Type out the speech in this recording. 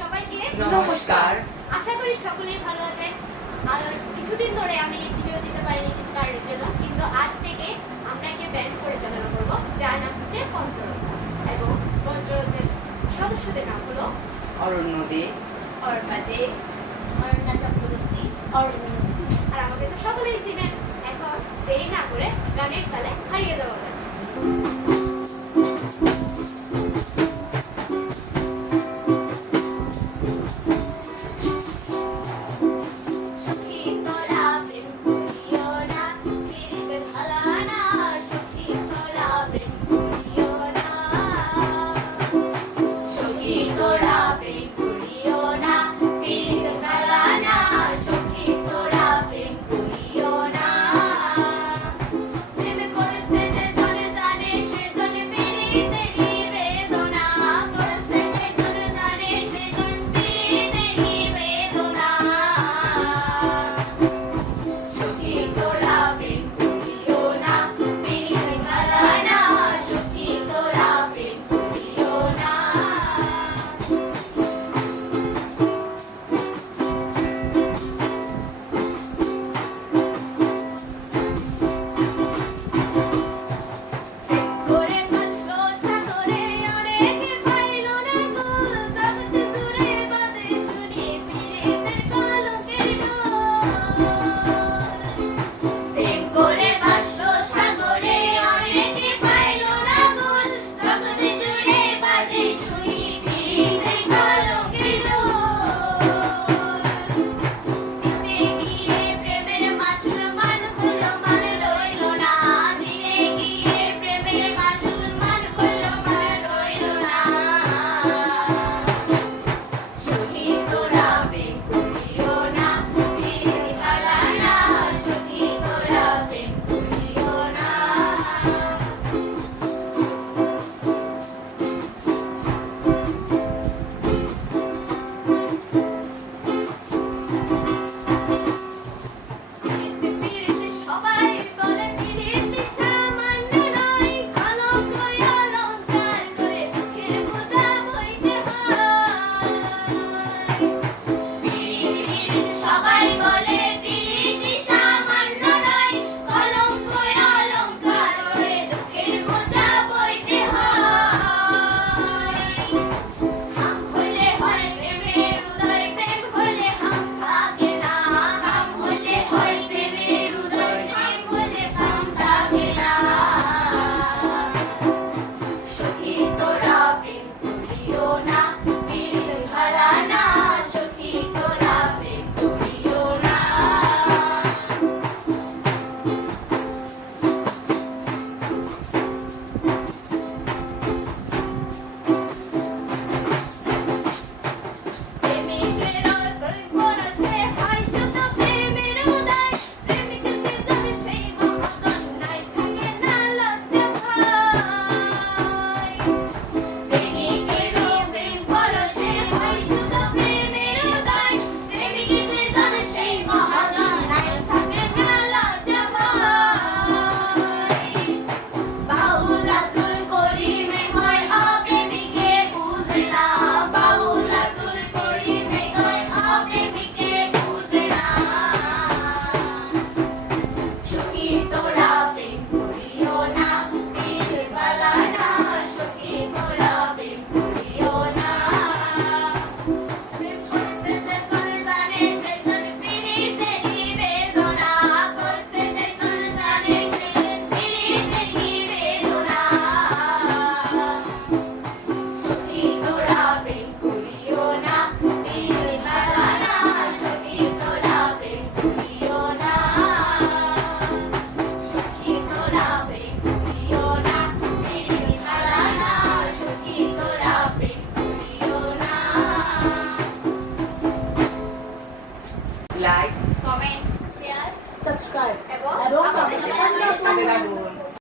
সবাইকে নমস্কার। আশা করি সকলেই ভালো আছেন। আর কিছুদিন ধরে আমি ভিডিও দিতে পারিনি কিছু কারণের জন্য, কিন্তু আজ থেকে আমরা একটা ব্যান্ড পরিচালনা করব যার নাম হচ্ছে পঞ্চরথা, এবং পঞ্চরথের সদস্যদের নাম হলো অরণ্য দে, অর্পা দে, অরণ্যা চক্রবর্তী, অরণ্য। আর আমাকে তো সকলেই চিনেন। এখন দেরি না করে গানের তালে হারিয়ে যাওয়া যাক। লাইক, কমেন্ট, শেয়ার, সাবস্ক্রাইব এবং এবং আমাদের সাথে আমাদের সাথে থাকুন। থাকুন।